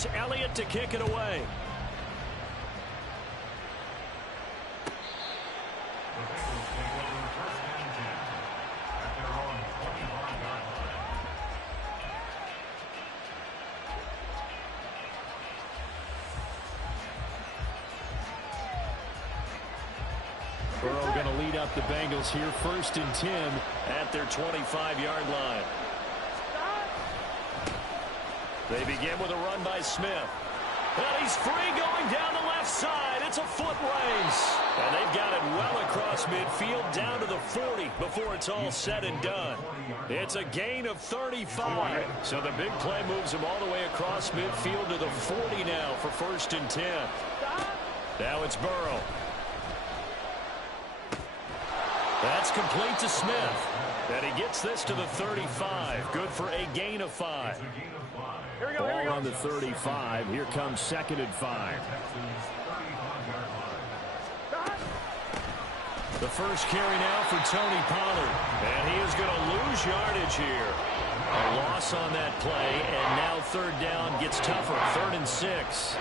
here's Elliott to kick it away. Burrow going to lead up the Bengals here, 1st and 10 at their 25-yard line. They begin with a run by Smith. And he's free going down the left side. It's a foot race. And they've got it well across midfield down to the 40 before it's all said and done. It's a gain of 35. So the big play moves him all the way across midfield to the 40 now for 1st and 10. Now it's Burrow. That's complete to Smith. And he gets this to the 35. Good for a gain of 5. Ball on the 35. Here comes 2nd and 5. The first carry now for Tony Pollard. And he is going to lose yardage here. A loss on that play. And now 3rd down gets tougher. 3rd and 6.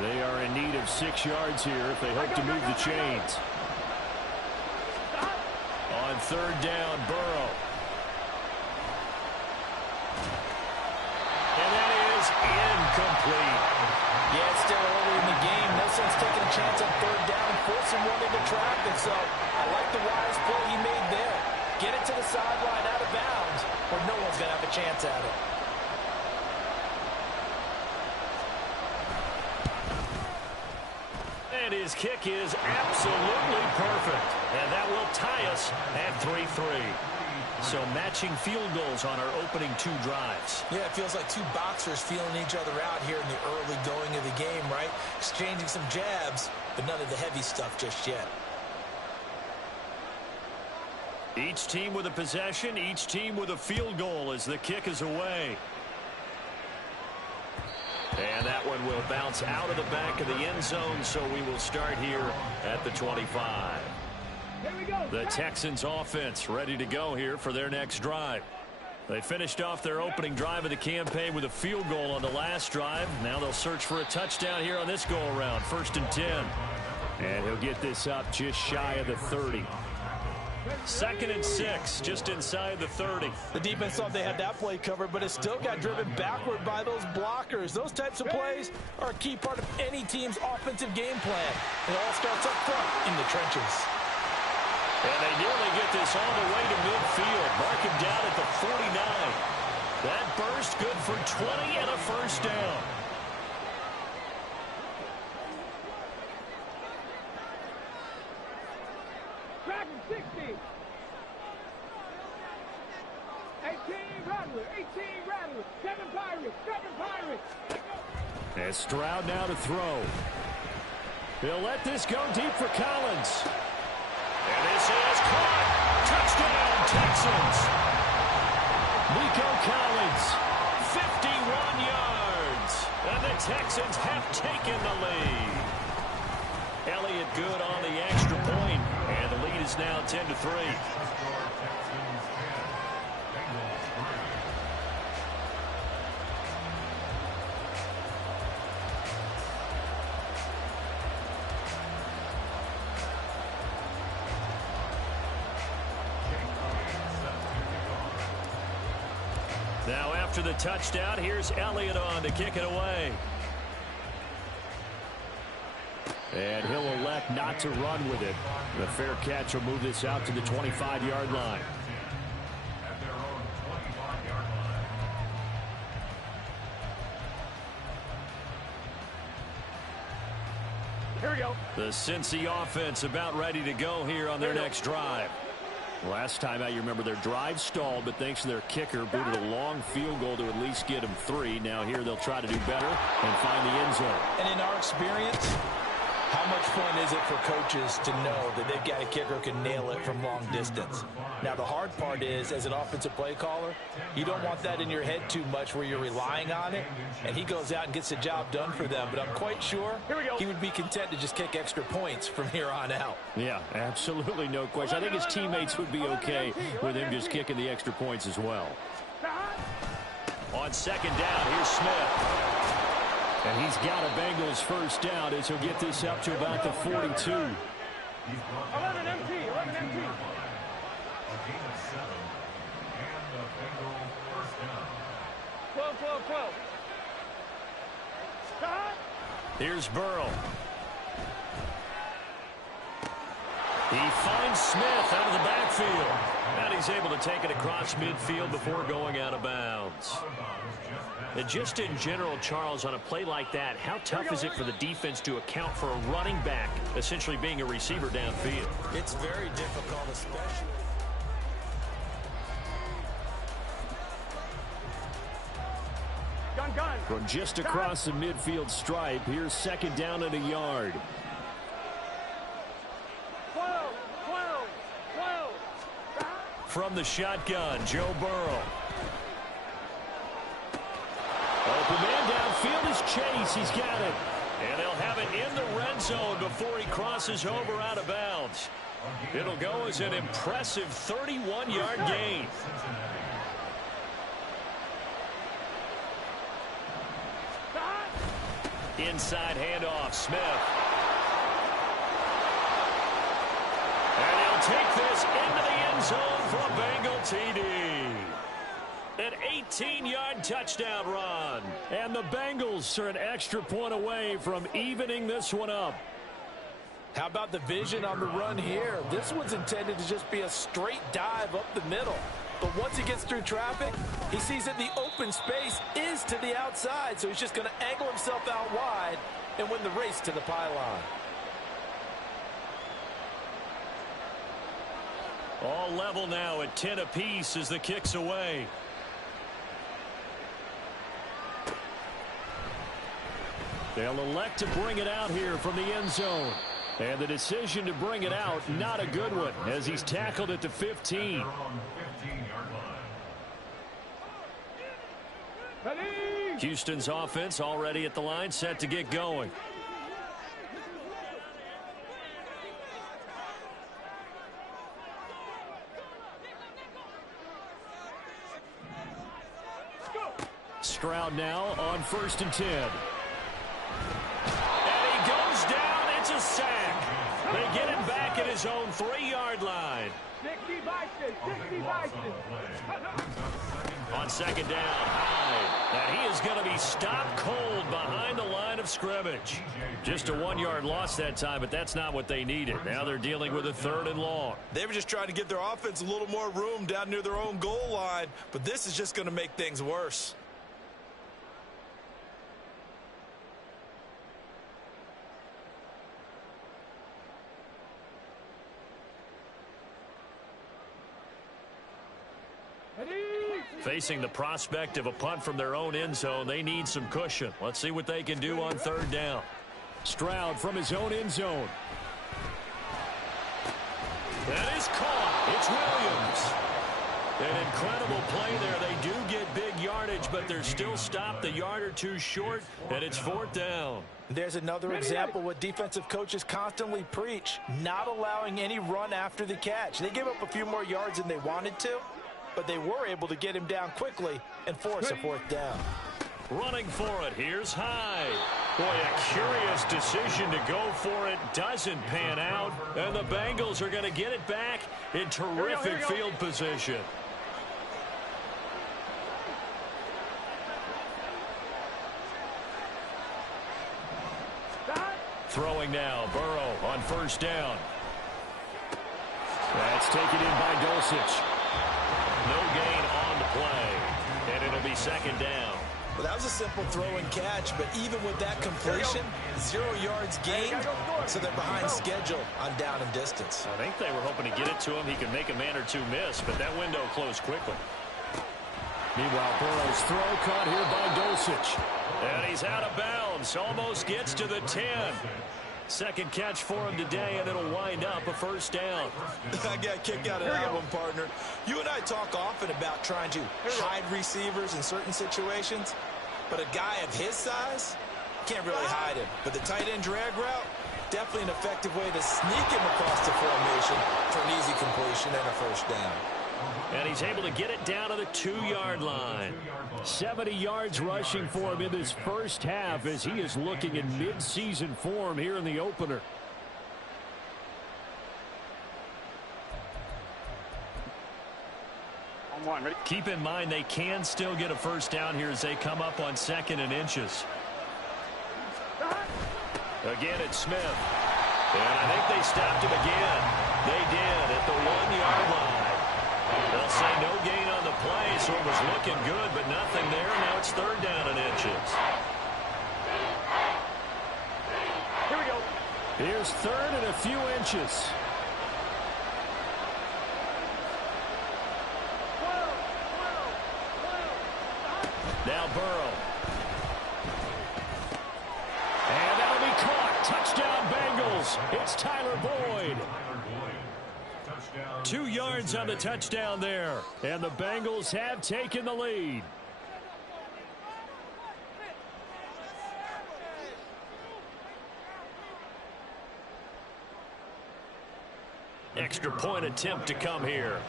They are in need of 6 yards here if they hope to move the chains. On 3rd down, Burrow. And that is incomplete. Yeah, it's still early in the game. No sense taking a chance on 3rd down and forcing one into traffic. So I like the wise play he made there. Get it to the sideline out of bounds, or no one's going to have a chance at it. And his kick is absolutely perfect. And that will tie us at 3-3. So matching field goals on our opening 2 drives. Yeah, it feels like 2 boxers feeling each other out here in the early going of the game, right? Exchanging some jabs, but none of the heavy stuff just yet. Each team with a possession, each team with a field goal as the kick is away. And that one will bounce out of the back of the end zone, so we will start here at the 25. The Texans offense ready to go here for their next drive. They finished off their opening drive of the campaign with a field goal on the last drive. Now they'll search for a touchdown here on this go-around, 1st and 10. And he'll get this up just shy of the 30. 2nd and 6, just inside the 30. The defense thought they had that play covered, but it still got driven backward by those blockers. Those types of plays are a key part of any team's offensive game plan. It all starts up front in the trenches. And they nearly get this all the way to midfield. Mark him down at the 49. That burst good for 20 and a 1st down. Dragon 60. 18 Rattlers, 18 Rattlers, 7 Pirates, 7 Pirates. And Stroud now to throw. He'll let this go deep for Collins. And this is caught. Touchdown, Texans. Nico Collins, 51 yards. And the Texans have taken the lead. Elliott good on the extra point, and the lead is now 10-3. Now after the touchdown, here's Elliott on to kick it away. And he'll elect not to run with it. The fair catch will move this out to the 25-yard line. Here we go. The Cincy offense about ready to go here on their next drive. Last time out, you remember their drive stalled, but thanks to their kicker, booted a long field goal to at least get them 3. Now here they'll try to do better and find the end zone. And in our experience, How much fun is it for coaches to know that they've got a kicker who can nail it from long distance? Now, the hard part is, as an offensive play caller, you don't want that in your head too much where you're relying on it, and he goes out and gets the job done for them. But I'm quite sure he would be content to just kick extra points from here on out. Yeah, absolutely no question. I think his teammates would be okay with him just kicking the extra points as well. On second down, here's Smith. And he's got a Bengals first down as he'll get this up to about the 42. 11 MT, 11 MT. And the Bengals first down. 12, 12, 12. Here's Burrow. He finds Smith out of the backfield. And he's able to take it across midfield before going out of bounds. And just in general, Charles, on a play like that, how tough is it for the defense to account for a running back essentially being a receiver downfield? It's very difficult, especially. Gun. From just across the midfield stripe, here's second down and a yard. 12. From the shotgun, Joe Burrow. Open man downfield is Chase. He's got it. And they'll have it in the red zone before he crosses over out of bounds. It'll go as an impressive 31-yard gain. Inside handoff, Smith. And he'll take this into the end zone for a Bengal TD. An 18-yard touchdown run. And the Bengals are an extra point away from evening this one up. How about the vision on the run here? This one's intended to just be a straight dive up the middle. But once he gets through traffic, he sees that the open space is to the outside. So he's just going to angle himself out wide and win the race to the pylon. All level now at 10 apiece as the kick's away. They'll elect to bring it out here from the end zone. And the decision to bring it out, not a good one, as he's tackled at the 15. Houston's offense already at the line, set to get going. Stroud now on 1st and 10. And he goes down. It's a sack. They get him back at his own 3-yard line. 60 Bison. On second down, Hyde. And he is going to be stopped cold behind the line of scrimmage. Just a 1-yard loss that time, but that's not what they needed. Now they're dealing with a 3rd and long. They were just trying to give their offense a little more room down near their own goal line, but this is just going to make things worse. Facing the prospect of a punt from their own end zone, they need some cushion. Let's see what they can do on 3rd down. Stroud from his own end zone. That is caught. It's Williams. An incredible play there. They do get big yardage, but they're still stopped a yard or two short, and it's 4th down. There's another example what defensive coaches constantly preach, not allowing any run after the catch. They gave up a few more yards than they wanted to, but they were able to get him down quickly and force a 4th down. Running for it, here's Hyde. Boy, a curious decision to go for it. Doesn't pan out, and the Bengals are going to get it back in terrific field position. Throwing now, Burrow on 1st down. That's taken in by Dulcich. No gain on the play, and it'll be 2nd down. Well, that was a simple throw and catch, but even with that completion, 0 yards gained, so they're behind schedule on down and distance. I think they were hoping to get it to him. He could make a man or two miss, but that window closed quickly. Meanwhile, Burrow's throw caught here by Dulcich. And he's out of bounds. Almost gets to the 10. Second catch for him today, and it'll wind up a first down. I got a kick out of that one, partner. You and I talk often about trying to hide receivers in certain situations, but a guy of his size can't really hide him. But the tight end drag route, definitely an effective way to sneak him across the formation for an easy completion and a first down. And he's able to get it down to the 2-yard line. 70 yards rushing for him in this first half as he is looking in mid-season form here in the opener. Keep in mind they can still get a first down here as they come up on 2nd and inches. Again, it's Smith. And I think they stopped him again. They did at the 1-yard line. They'll say no gain on the play, so it was looking good, but nothing there. Now it's 3rd down and inches. Here we go. Here's 3rd and a few inches. 12. Now Burrow. And that'll be caught. Touchdown Bengals. It's Tyler Boyd. 2 yards on the touchdown there. And the Bengals have taken the lead. Extra point attempt to come here.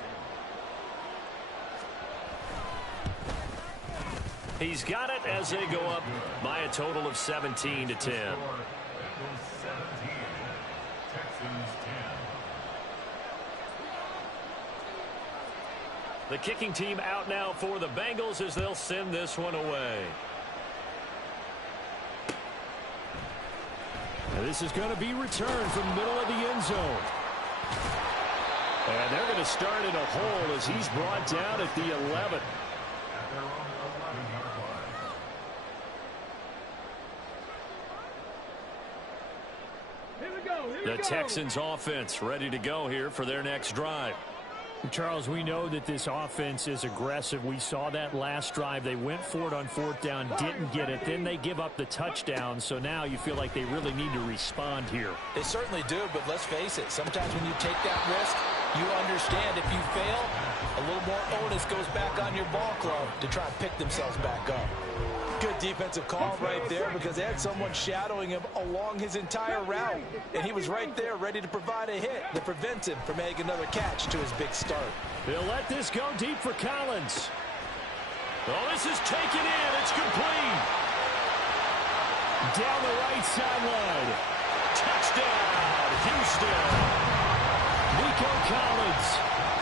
He's got it as they go up by a total of 17-10. Texans 10. The kicking team out now for the Bengals as they'll send this one away. And this is going to be returned from the middle of the end zone. And they're going to start in a hole as he's brought down at the 11. The Texans offense ready to go here for their next drive. Charles, we know that this offense is aggressive. We saw that last drive. They went for it on 4th down, didn't get it. Then they give up the touchdown. So now you feel like they really need to respond here. They certainly do, but let's face it. Sometimes when you take that risk, you understand if you fail, a little more onus goes back on your ball club to try and pick themselves back up. Good defensive call right there because they had someone shadowing him along his entire route. And he was right there ready to provide a hit that prevents him from making another catch to his big start. They'll let this go deep for Collins. Oh, this is taken in. It's complete. Down the right sideline. Touchdown, Houston. Nico Collins.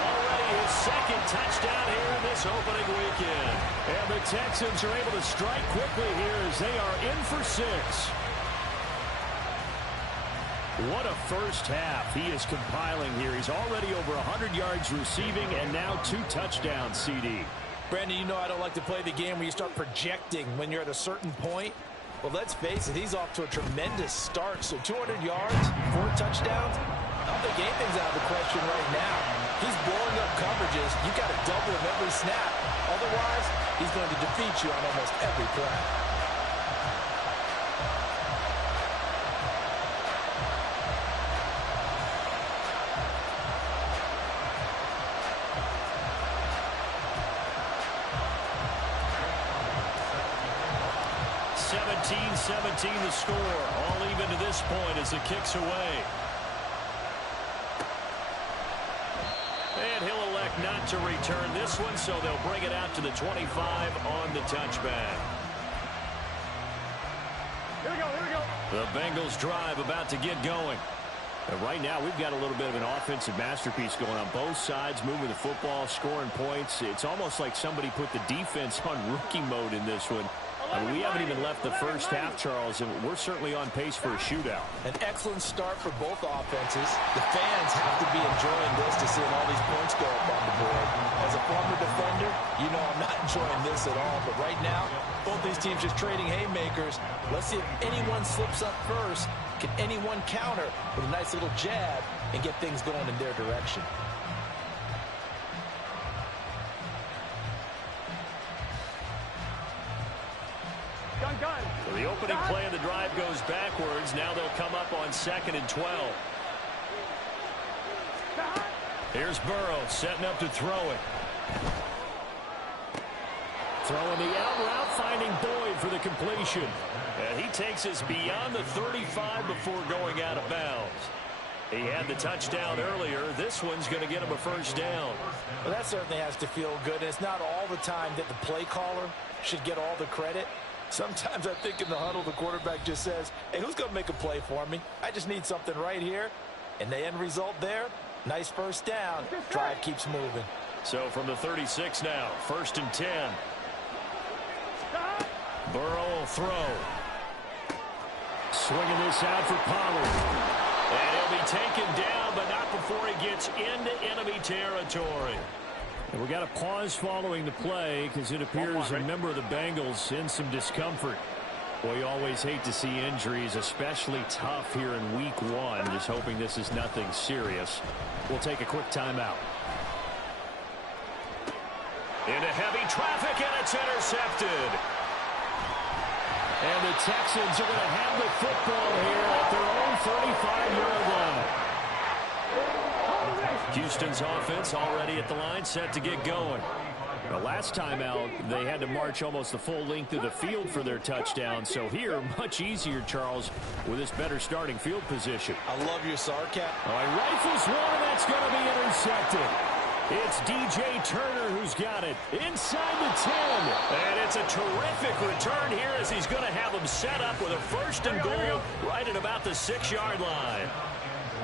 Already his 2nd touchdown here in this opening weekend. And the Texans are able to strike quickly here as they are in for 6. What a first half he is compiling here. He's already over 100 yards receiving and now 2 touchdowns, CD. Brandon, you know I don't like to play the game where you start projecting when you're at a certain point. Well, let's face it, he's off to a tremendous start. So 200 yards, 4 touchdowns. I don't think anything's out of the question right now. He's blowing up coverages. You've got to double him every snap. Otherwise, he's going to defeat you on almost every play. (17-17) the score. All even to this point as the kick's away. And he'll elect not to return this one, so they'll bring it out to the 25 on the touchback. Here we go, here we go. The Bengals drive about to get going. And right now, we've got a little bit of an offensive masterpiece going on both sides, moving the football, scoring points. It's almost like somebody put the defense on rookie mode in this one. I mean, we haven't even left the first half, Charles, and we're certainly on pace for a shootout. An excellent start for both offenses. The fans have to be enjoying this to seeing all these points go up on the board. As a former defender, you know I'm not enjoying this at all. But right now, both these teams just trading haymakers. Let's see if anyone slips up first. Can anyone counter with a nice little jab and get things going in their direction? Gun. The opening play of the drive goes backwards. Now they'll come up on 2nd and 12. Here's Burrow setting up to throw it. Throwing the out route, finding Boyd for the completion. And he takes us beyond the 35 before going out of bounds. He had the touchdown earlier. This one's going to get him a first down. Well, that certainly has to feel good. And it's not all the time that the play caller should get all the credit. Sometimes I think in the huddle, the quarterback just says, hey, who's going to make a play for me? I just need something right here. And the end result there, nice first down. Drive keeps moving. So from the 36 now, 1st and 10. Burrow will throw. Swinging this out for Pollard. And he'll be taken down, but not before he gets into enemy territory. And we got a pause following the play because it appears a member of the Bengals in some discomfort. Well, you always hate to see injuries, especially tough here in week 1. Just hoping this is nothing serious. We'll take a quick timeout. Into heavy traffic, and it's intercepted. And the Texans are going to have the football here at their own 35-yard line. Houston's offense already at the line, set to get going. The last time out, they had to march almost the full length of the field for their touchdown. So here, much easier, Charles, with this better starting field position. I love your sarcasm. All right, rifles one, and that's going to be intercepted. It's DJ Turner who's got it inside the 10. And it's a terrific return here as he's going to have them set up with a 1st and goal right at about the 6-yard line.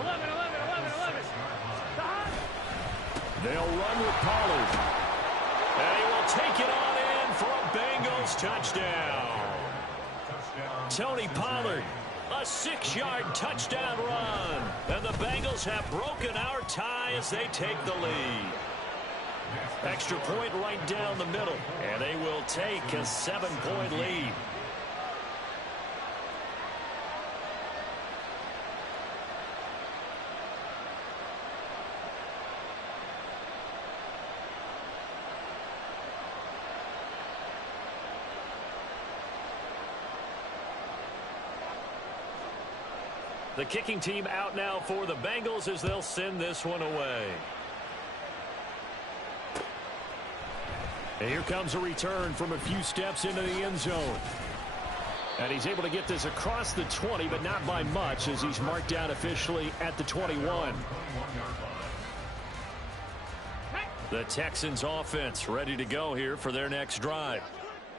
11. They'll run with Pollard. And he will take it on in for a Bengals touchdown. Tony Pollard, a 6-yard touchdown run. And the Bengals have broken our tie as they take the lead. Extra point right down the middle. And they will take a 7-point lead. The kicking team out now for the Bengals as they'll send this one away. And here comes a return from a few steps into the end zone. And he's able to get this across the 20, but not by much as he's marked down officially at the 21. The Texans offense ready to go here for their next drive.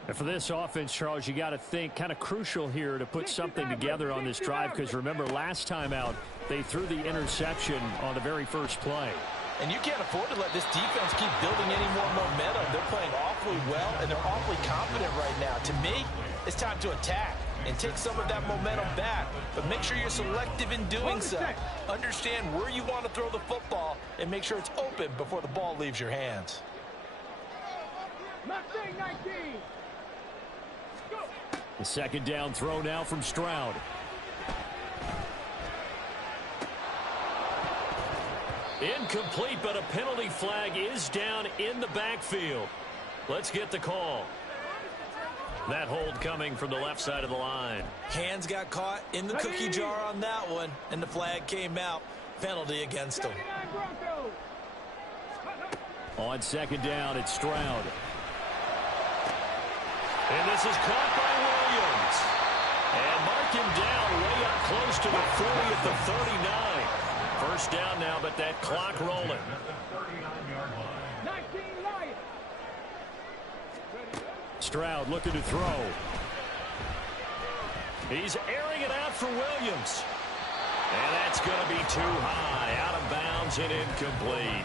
And for this offense, Charles, you got to think kind of crucial here to put something together on this drive because remember last time out they threw the interception on the very first play. And you can't afford to let this defense keep building any more momentum. They're playing awfully well and they're awfully confident right now. To me, it's time to attack and take some of that momentum back, but make sure you're selective in doing so. Understand where you want to throw the football and make sure it's open before the ball leaves your hands. Mustang 19. The 2nd down throw now from Stroud. Incomplete, but a penalty flag is down in the backfield. Let's get the call. That hold coming from the left side of the line. Hands got caught in the cookie jar on that one, and the flag came out. Penalty against him. On 2nd down, it's Stroud. And this is caught by Williams. And mark him down way up close to the 40 at the 39. First down now, but that clock rolling. 19 Lions. Stroud looking to throw. He's airing it out for Williams. And that's going to be too high. Out of bounds and incomplete.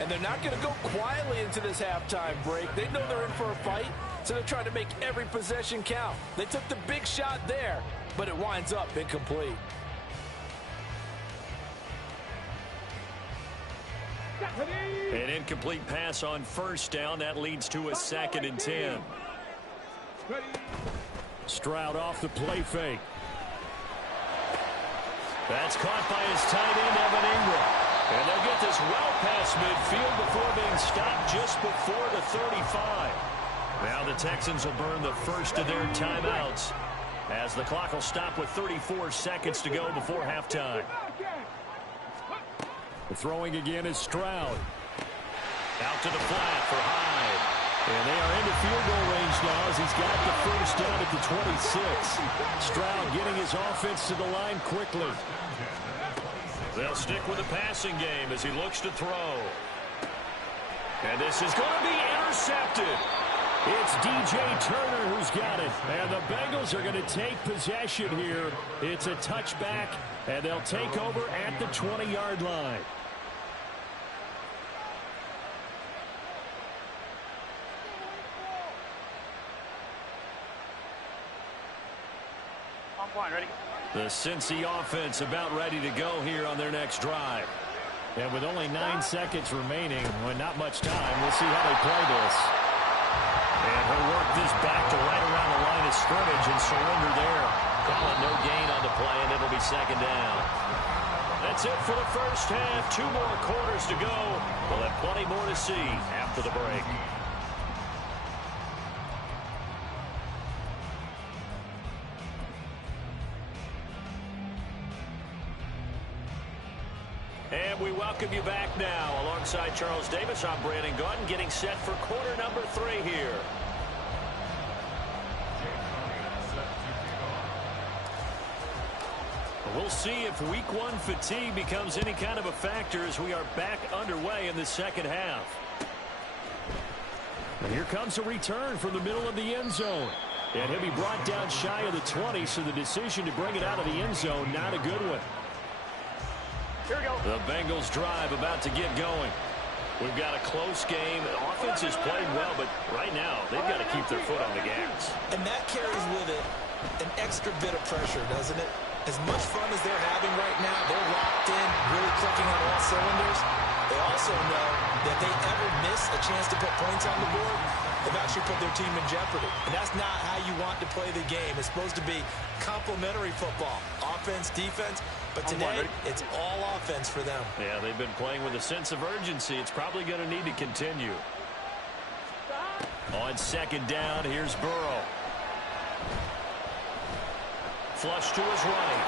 And they're not going to go quietly into this halftime break. They know they're in for a fight, so they're trying to make every possession count. They took the big shot there, but it winds up incomplete. An incomplete pass on first down. That leads to a 2nd and 10. Stroud off the play fake. That's caught by his tight end, Evan Ingram. And they'll get this well past midfield before being stopped just before the 35. Now the Texans will burn the first of their timeouts as the clock will stop with 34 seconds to go before halftime. Throwing again is Stroud. Out to the flat for Hyde. And they are into field goal range now as he's got the first down at the 26. Stroud getting his offense to the line quickly. They'll stick with the passing game as he looks to throw. And this is going to be intercepted. It's DJ Turner who's got it. And the Bengals are going to take possession here. It's a touchback, and they'll take over at the 20-yard line. Ready? The Cincy offense about ready to go here on their next drive. And with only 9 seconds remaining, well, not much time, we'll see how they play this. And he'll work this back to right around the line of scrimmage and surrender there. Call it no gain on the play, and it'll be second down. That's it for the first half. 2 more quarters to go. We'll have plenty more to see after the break. And we welcome you back now. Alongside Charles Davis, I'm Brandon Gaudin, getting set for quarter number 3 here. We'll see if week 1 fatigue becomes any kind of a factor as we are back underway in the second half. And here comes a return from the middle of the end zone. And he'll be brought down shy of the 20, so the decision to bring it out of the end zone, not a good one. Here we go. The Bengals drive about to get going. We've got a close game. The offense is playing well, but right now they've got to keep their foot on the gas. And that carries with it an extra bit of pressure, doesn't it? As much fun as they're having right now, they're locked in, really clicking on all cylinders. They also know that they ever miss a chance to put points on the board, they've actually put their team in jeopardy. And that's not how you want to play the game. It's supposed to be complementary football, offense, defense. But today, it's all offense for them. Yeah, they've been playing with a sense of urgency. It's probably going to need to continue. On second down, here's Burrow. Flush to his right.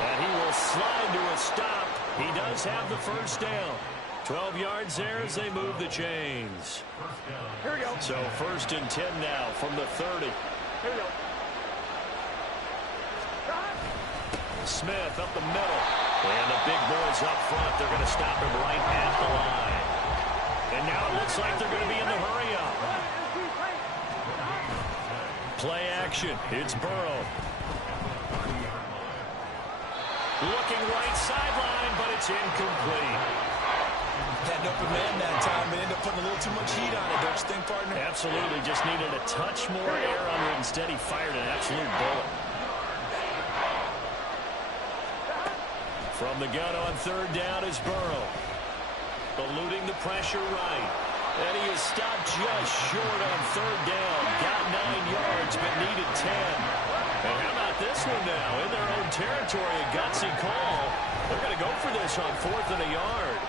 And he will slide to a stop. He does have the first down. 12 yards there as they move the chains. Here we go. So first and 10 now from the 30. Here we go. Smith up the middle. And the big boys up front. They're going to stop him right at the line. And now it looks like they're going to be in the hurry up. Play action. It's Burrow. Looking right sideline, but it's incomplete. Had an open man that time, but ended up putting a little too much heat on it, don't you think, partner? Absolutely. Just needed a touch more air under it. Instead, he fired an absolute bullet. From the gun on third down is Burrow. Eluding the pressure right. And he is stopped just short on third down. Got 9 yards, but needed 10. And how about this one now? In their own territory, a gutsy call. They're going to go for this on 4th and a yard.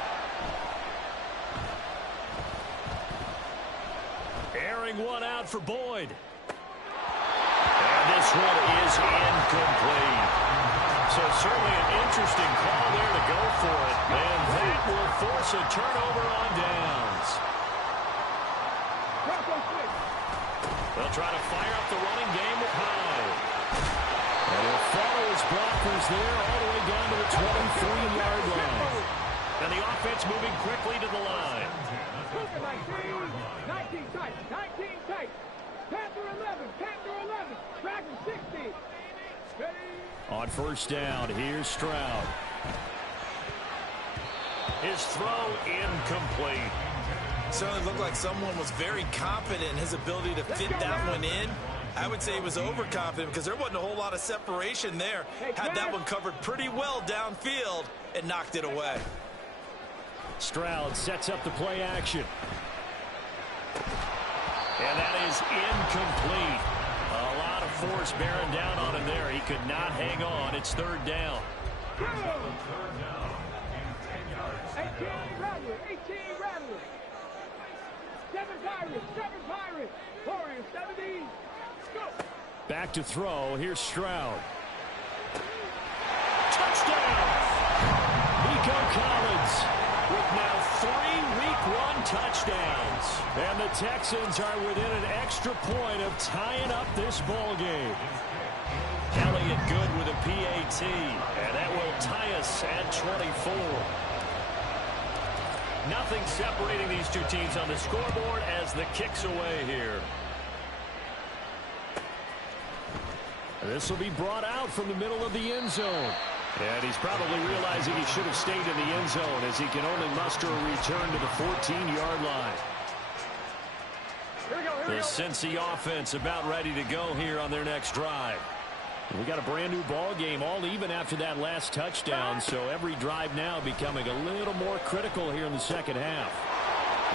Airing one out for Boyd. And this one is incomplete. So certainly an interesting call there to go for it. And that will force a turnover on downs. They'll try to fire up the running game with Hyde. And he'll follow his blockers there all the way down to the 23-yard line. And the offense moving quickly to the line. 19 tight, 19 tight. Panther 11, Panther 11, Dragon 60. Ready? On first down, here's Stroud. His throw incomplete. Certainly looked like someone was very confident in his ability to fit that one in. I would say he was overconfident because there wasn't a whole lot of separation there. Had that one covered pretty well downfield and knocked it away. Stroud sets up the play action. And that is incomplete. A lot of force bearing down on him there. He could not hang on. It's third down. 18 Rattler, 18 Rattler. 7 Pirates, 7 Pirates. Warriors, 70. Go. Back back to throw. Here's Stroud. Touchdown! Nico Collins with now 3 Week 1 touchdowns. And the Texans are within an extra point of tying up this ball game. Elliott good with a PAT, and that will tie us at 24. Nothing separating these two teams on the scoreboard as the kick's away here. This will be brought out from the middle of the end zone. And he's probably realizing he should have stayed in the end zone as he can only muster a return to the 14-yard line. The Cincy offense about ready to go here on their next drive. We got a brand new ball game, all even after that last touchdown, so every drive now becoming a little more critical here in the second half.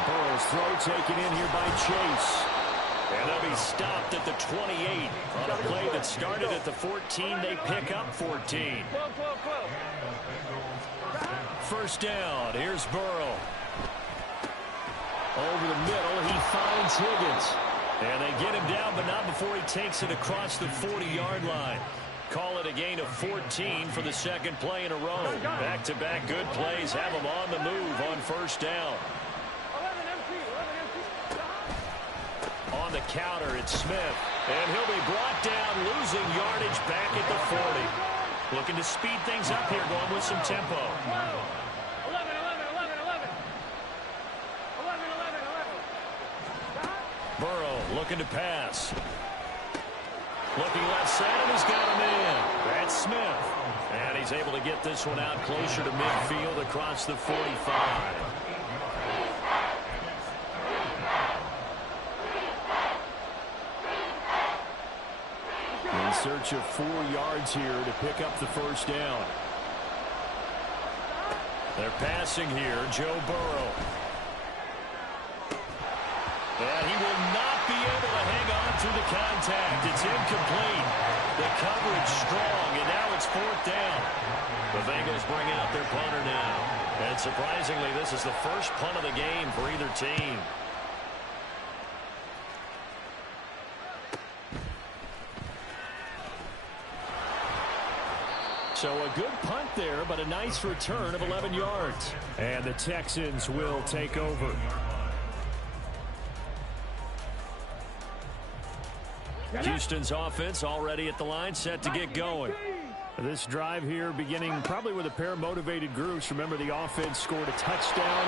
Burrow's throw taken in here by Chase. And they'll be stopped at the 28. On a play that started at the 14, they pick up 14. First down, here's Burrow. Over the middle, he finds Higgins. And they get him down, but not before he takes it across the 40-yard line. Call it a gain of 14 for the second play in a row. Back-to-back good plays have him on the move on first down. On the counter, it's Smith. And he'll be brought down, losing yardage back at the 40. Looking to speed things up here, going with some tempo. Burrow looking to pass. Looking left side, and he's got him in. That's Smith. And he's able to get this one out closer to midfield across the 45. In search of 4 yards here to pick up the first down. They're passing here, Joe Burrow. And he will not be able to hang on through the contact. It's incomplete. The coverage strong, and now it's 4th down. The Bengals bring out their punter now. And surprisingly, this is the first punt of the game for either team. So a good punt there, but a nice return of 11 yards. And the Texans will take over. Houston's offense already at the line, set to get going. This drive here beginning probably with a pair of motivated groups. Remember, the offense scored a touchdown.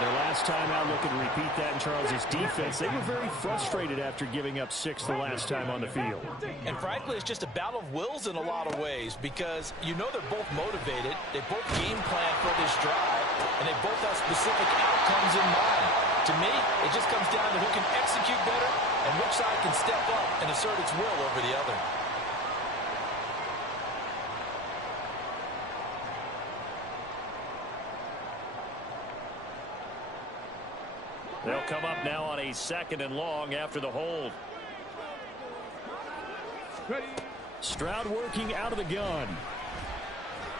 Their last time out, looking to repeat that in Charles's defense. They were very frustrated after giving up 6 the last time on the field. And frankly, it's just a battle of wills in a lot of ways because you know they're both motivated. They both game plan for this drive, and they both have specific outcomes in mind. To me, it just comes down to who can execute better and which side can step up and assert its will over the other. They'll come up now on a 2nd and long after the hold. Stroud working out of the gun.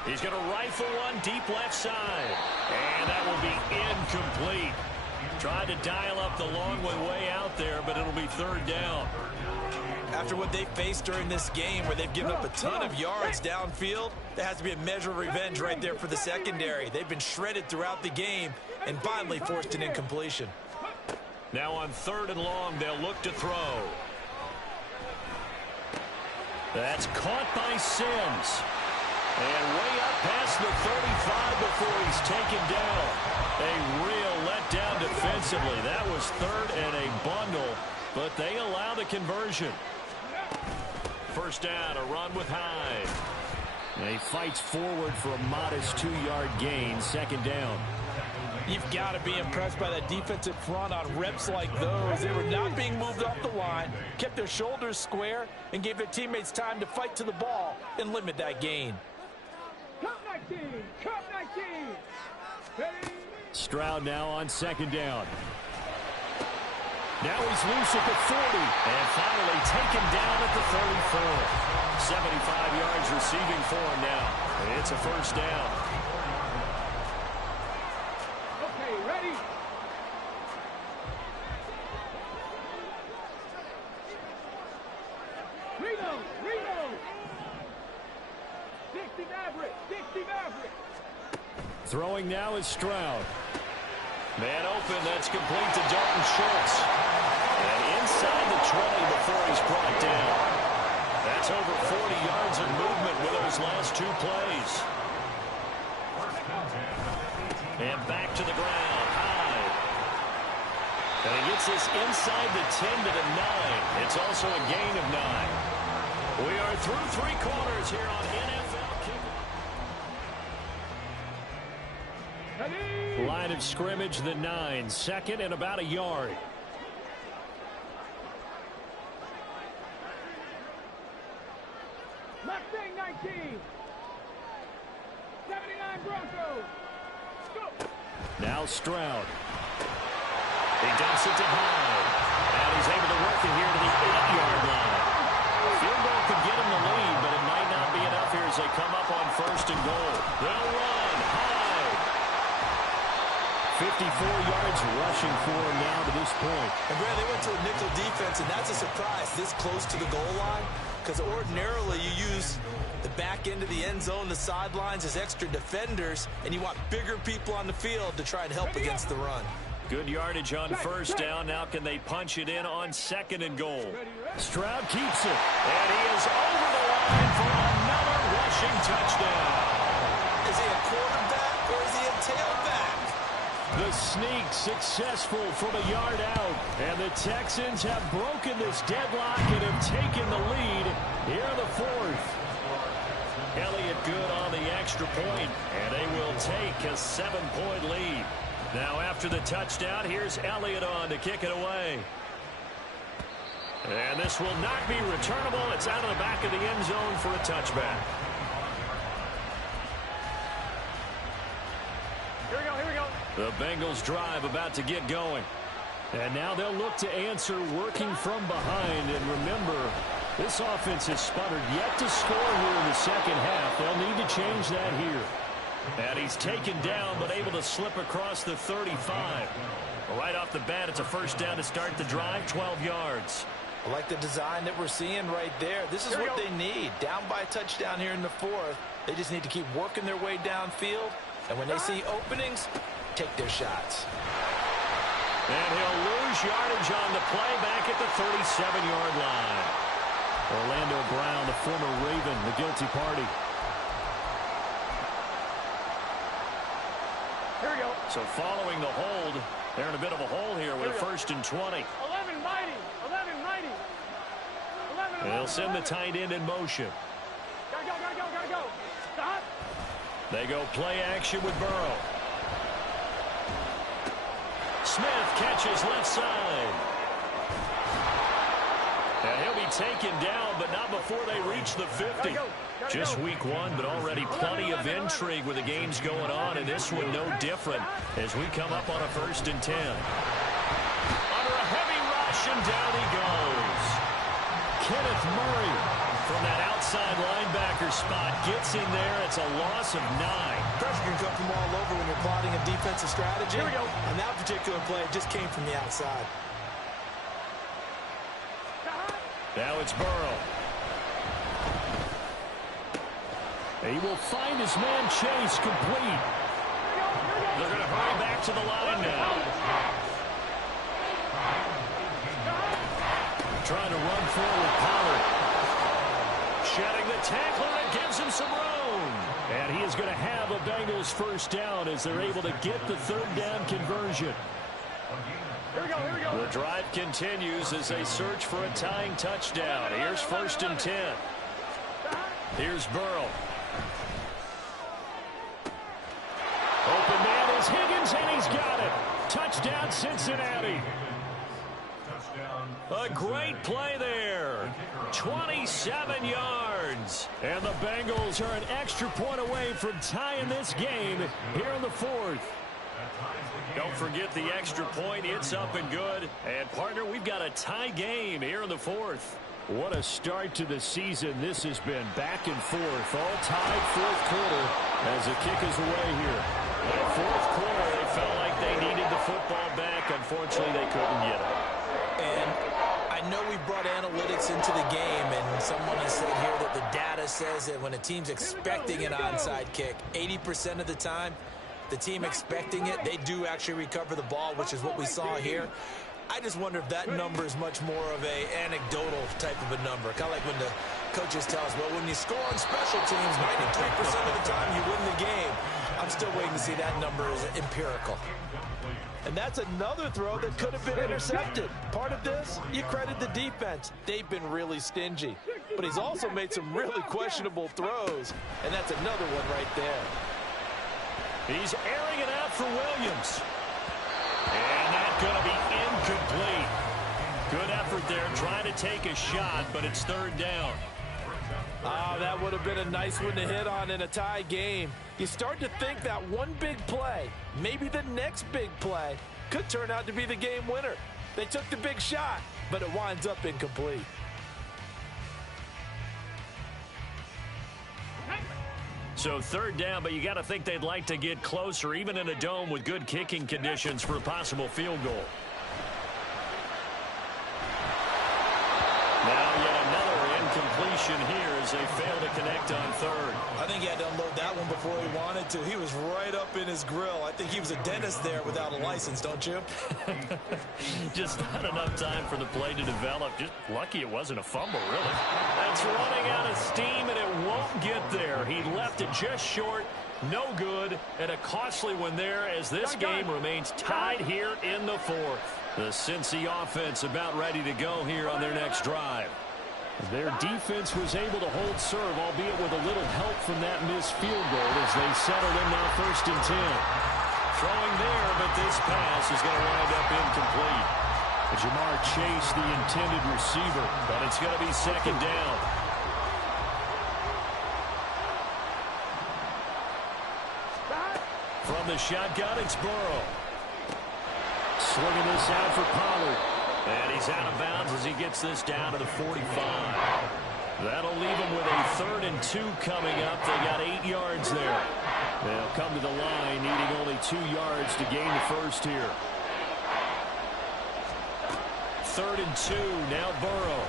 He's going to rifle one deep left side. And that will be incomplete. Tried to dial up the long one way out there, but it'll be 3rd down. After what they faced during this game where they've given up a ton of yards downfield, there has to be a measure of revenge right there for the secondary. They've been shredded throughout the game and finally forced an incompletion. Now on 3rd and long, they'll look to throw. That's caught by Sims. And way up past the 35 before he's taken down. A real letdown defensively. That was 3rd and a bundle, but they allow the conversion. First down, a run with Hyde. And he fights forward for a modest 2-yard gain, 2nd down. You've got to be impressed by that defensive front on reps like those. They were not being moved off the line, kept their shoulders square, and gave their teammates time to fight to the ball and limit that gain. Cup 19, Cup 19. Ready? Stroud now on 2nd down. Now he's loose at the 40. And finally taken down at the 34. 75 yards receiving for him now. It's a first down. Okay, ready? Reload. 60 Maverick. Throwing now is Stroud. Man open, that's complete to Dalton Schultz. And inside the 20 before he's brought down. That's over 40 yards of movement with those last two plays. And back to the ground, high. And he gets this inside the 10 to the 9. It's also a gain of 9. We are through three quarters here on NFL Kickoff. Line of scrimmage, the 9. Second and about a yard. Mustang 19. 79 Broncos. Go. Now Stroud. He dumps it to Hyde. And he's able to work it here to the 8-yard line. Field goal could get him the lead, but it might not be enough here as they come up on first and goal. They'll run. Hyde. 54 yards rushing for him now to this point. And Brad, they went to a nickel defense, and that's a surprise this close to the goal line, because ordinarily you use the back end of the end zone, the sidelines as extra defenders, and you want bigger people on the field to try and help against the run. Good yardage on first down. Now can they punch it in on second and goal? Stroud keeps it. And he is over the line for another rushing touchdown. Is he a quarterback or is he a tailback? The sneak successful from a yard out. And the Texans have broken this deadlock and have taken the lead here in the fourth. Elliott good on the extra point, and they will take a 7-point lead. Now after the touchdown, here's Elliott on to kick it away. And this will not be returnable. It's out of the back of the end zone for a touchback. Here we go. The Bengals drive about to get going. And now they'll look to answer working from behind. And remember, this offense has sputtered yet to score here in the second half. They'll need to change that here. And he's taken down, but able to slip across the 35. Right off the bat, it's a first down to start the drive, 12 yards. I like the design that we're seeing right there. This is what they need. Down by a touchdown here in the fourth. They just need to keep working their way downfield. And when they see openings, take their shots. And he'll lose yardage on the play back at the 37-yard line. Orlando Brown, the former Raven, the guilty party. Here we go. So following the hold, they're in a bit of a hole here with a first and 20. 11 mighty. They'll send the tight end in motion. Gotta go. Stop. They go play action with Burrow. Smith catches left side. And he'll be taken down, but not before they reach the 50. Just week one, but already plenty of intrigue with the games going on, and this one no different as we come up on a first and 10. Under a heavy rush, and down he goes. Kenneth Murray from that outside linebacker spot gets in there. It's a loss of 9. Pressure can come from all over when you're plotting a defensive strategy. Here we go. And that particular play just came from the outside. Now it's Burrow. He will find his man Chase complete. They're going to hurry back to the line now. Trying to run forward, Pollard. Shedding the tackle, and it gives him some room. And he is going to have a Bengals first down as they're able to get the third down conversion. Here we go. The drive continues as they search for a tying touchdown. Here's first and 10. Here's Burrow. Open man is Higgins, and he's got it. Touchdown, Cincinnati. A great play there. 27 yards. And the Bengals are an extra point away from tying this game here in the fourth. Don't forget the extra point. It's up and good. And, partner, we've got a tie game here in the fourth. What a start to the season this has been. Back and forth, all tied fourth quarter as the kick is away here. The fourth quarter, they felt like they needed the football back. Unfortunately, they couldn't get it. And I I know we brought analytics into the game, and someone has said here that the data says that when a team's expecting an onside kick, 80% of the time, the team expecting it, they do actually recover the ball, which is what we saw here. I just wonder if that number is much more of a anecdotal type of a number. Kind of like when the coaches tell us, well, when you score on special teams, 93% of the time you win the game. I'm still waiting to see that number is empirical. And that's another throw that could have been intercepted. Part of this, you credit the defense. They've been really stingy. But he's also made some really questionable throws, and that's another one right there. He's airing it out for Williams. And that's going to be incomplete. Good effort there trying to take a shot, but it's third down. Oh, that would have been a nice one to hit on in a tie game. You start to think that one big play, maybe the next big play, could turn out to be the game winner. They took the big shot, but it winds up incomplete. So third down, but you got to think they'd like to get closer, even in a dome with good kicking conditions for a possible field goal. Now yet another incompletion here as they fail to connect on third. I think he had to unload that one before he wanted to. He was right up in his grill. I think he was a dentist there without a license, don't you? Just not enough time for the play to develop. Just lucky it wasn't a fumble, really. That's running out of steam, and it won't get there. He left it just short. No good, and a costly one there as this game remains tied here in the fourth. The Cincy offense about ready to go here on their next drive. Their defense was able to hold serve, albeit with a little help from that missed field goal as they settled in now 1st and 10. Throwing there, but this pass is going to wind up incomplete. Jamar Chase, the intended receiver, but it's going to be second down. From the shotgun, it's Burrow. Swinging this out for Pollard. And he's out of bounds as he gets this down to the 45. That'll leave him with a 3rd and 2 coming up. They got 8 yards there. They'll come to the line needing only 2 yards to gain the first here. 3rd and 2. Now Burrow.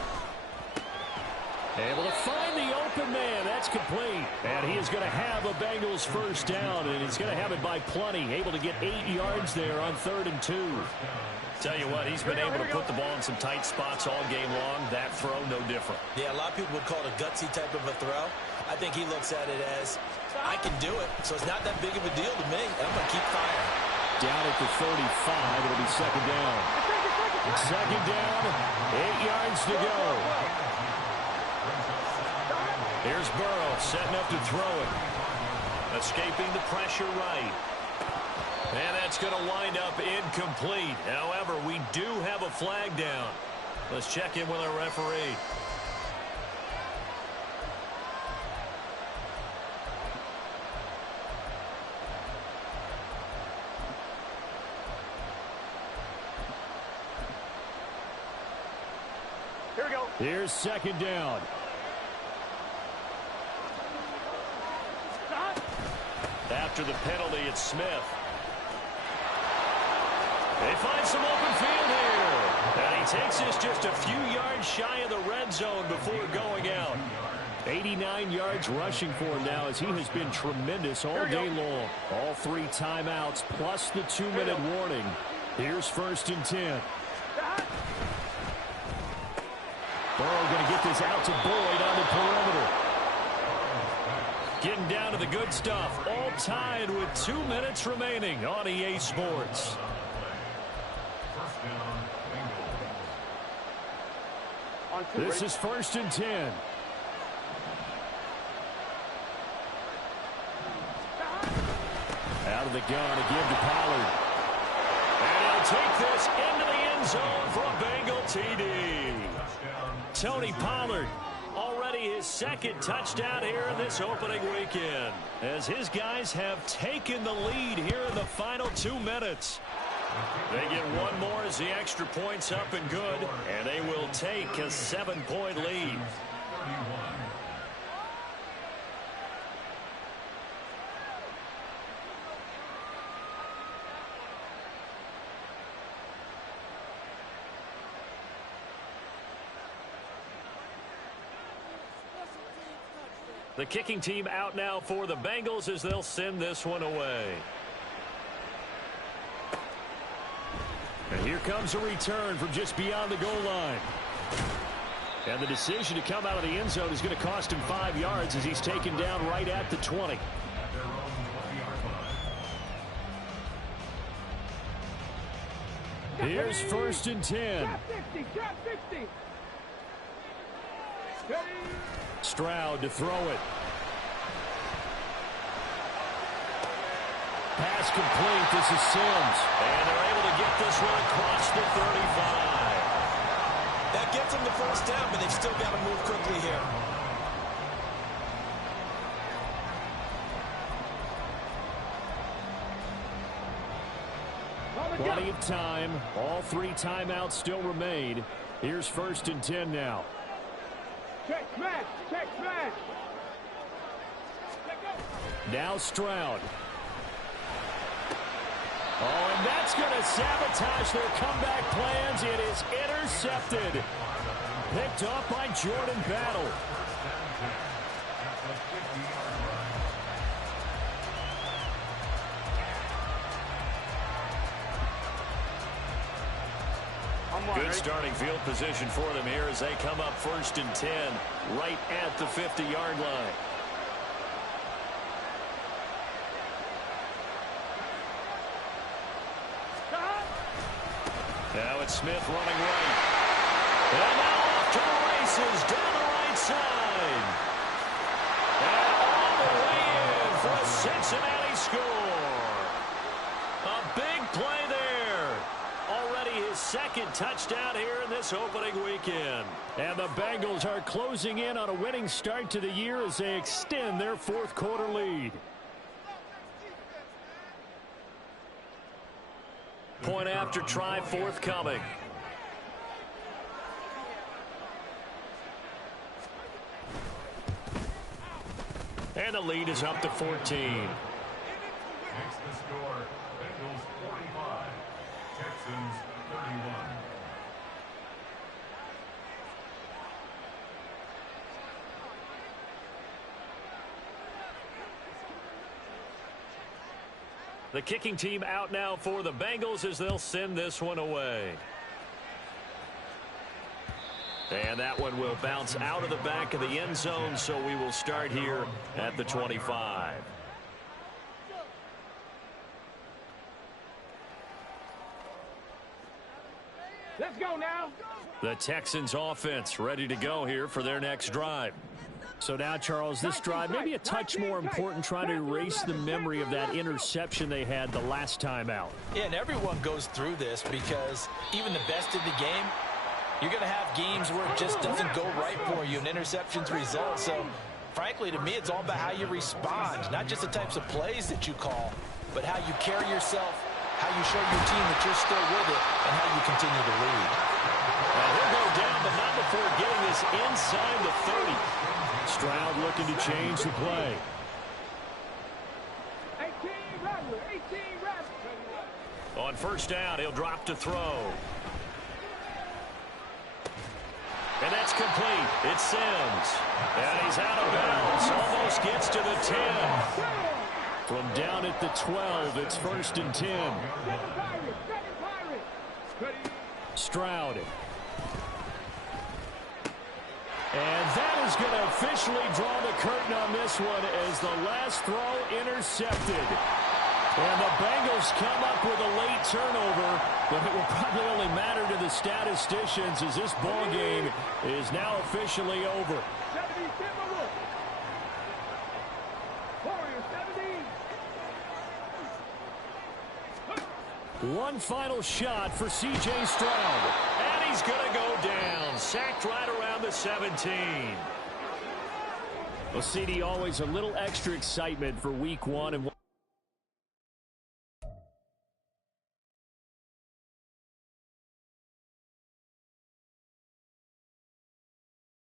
Able to find the open man. That's complete. And he is going to have a Bengals first down, and he's going to have it by plenty. Able to get 8 yards there on 3rd and 2. Tell you what, he's been able to put the ball in some tight spots all game long. That throw, no different. Yeah, a lot of people would call it a gutsy type of a throw. I think he looks at it as, I can do it, so it's not that big of a deal to me. I'm going to keep firing. Down at the 35, it'll be second down. Second down, 8 yards to go. Here's Burrow setting up to throw it. Escaping the pressure right. And that's going to wind up incomplete. However, we do have a flag down. Let's check in with our referee. Here we go. Here's second down. After the penalty, it's Smith. They find some open field here. And he takes this just a few yards shy of the red zone before going out. 89 yards rushing for him now as he has been tremendous all day long. All 3 timeouts plus the 2-minute warning. Here's 1st and 10. Burrow going to get this out to Boyd on the perimeter. Getting down to the good stuff. All tied with 2 minutes remaining on EA Sports. This is 1st and 10. Out of the gun again to Pollard. And he'll take this into the end zone for a Bengal TD. Tony Pollard, already his 2nd touchdown here in this opening weekend, as his guys have taken the lead here in the final 2 minutes. They get one more as the extra point's up and good, and they will take a 7-point lead. The kicking team out now for the Bengals as they'll send this one away. And here comes a return from just beyond the goal line. And the decision to come out of the end zone is going to cost him 5 yards as he's taken down right at the 20. Here's 1st and 10. Stroud to throw it. Pass complete. This is Sims. And they're able to get this one across the 35. That gets them the first down, but they've still got to move quickly here. Plenty of time. All 3 timeouts still remain. Here's 1st and 10 now. Check smash. Check smash. Now Stroud. Oh, and that's going to sabotage their comeback plans. It is intercepted. Picked off by Jordan Battle. Good starting field position for them here as they come up 1st and 10 right at the 50-yard line. Now it's Smith running right. And now off to the races down the right side. And all the way in for a Cincinnati score. A big play there. Already his 2nd touchdown here in this opening weekend. And the Bengals are closing in on a winning start to the year as they extend their 4th quarter lead. Point after try forthcoming. And the lead is up to 14. Makes the score Bengals 45, Texans 31. The kicking team out now for the Bengals as they'll send this one away. And that one will bounce out of the back of the end zone, so we will start here at the 25. Let's go now. The Texans offense ready to go here for their next drive. So now, Charles, this drive maybe a touch more important, trying to erase the memory of that interception they had the last time out. Yeah, and everyone goes through this because even the best in the game, you're going to have games where it just doesn't go right for you and interceptions result. So, frankly, to me, it's all about how you respond, not just the types of plays that you call, but how you carry yourself, how you show your team that you're still with it, and how you continue to lead. He'll go down, but not before getting this inside the 30. Stroud looking to change the play. 18 Rattler. 18 Rattler. On 1st down, he'll drop to throw. And that's complete. It's Sims. And he's out of bounds. Almost gets to the 10. From down at the 12, it's 1st and 10. Stroud. And that is going to officially draw the curtain on this one as the last throw intercepted. And the Bengals come up with a late turnover, but it will probably only matter to the statisticians as this ball game is now officially over. 17. One final shot for C.J. Stroud. And he's going to go down. Sacked right around the 17. Well, CD, always a little extra excitement for week 1. And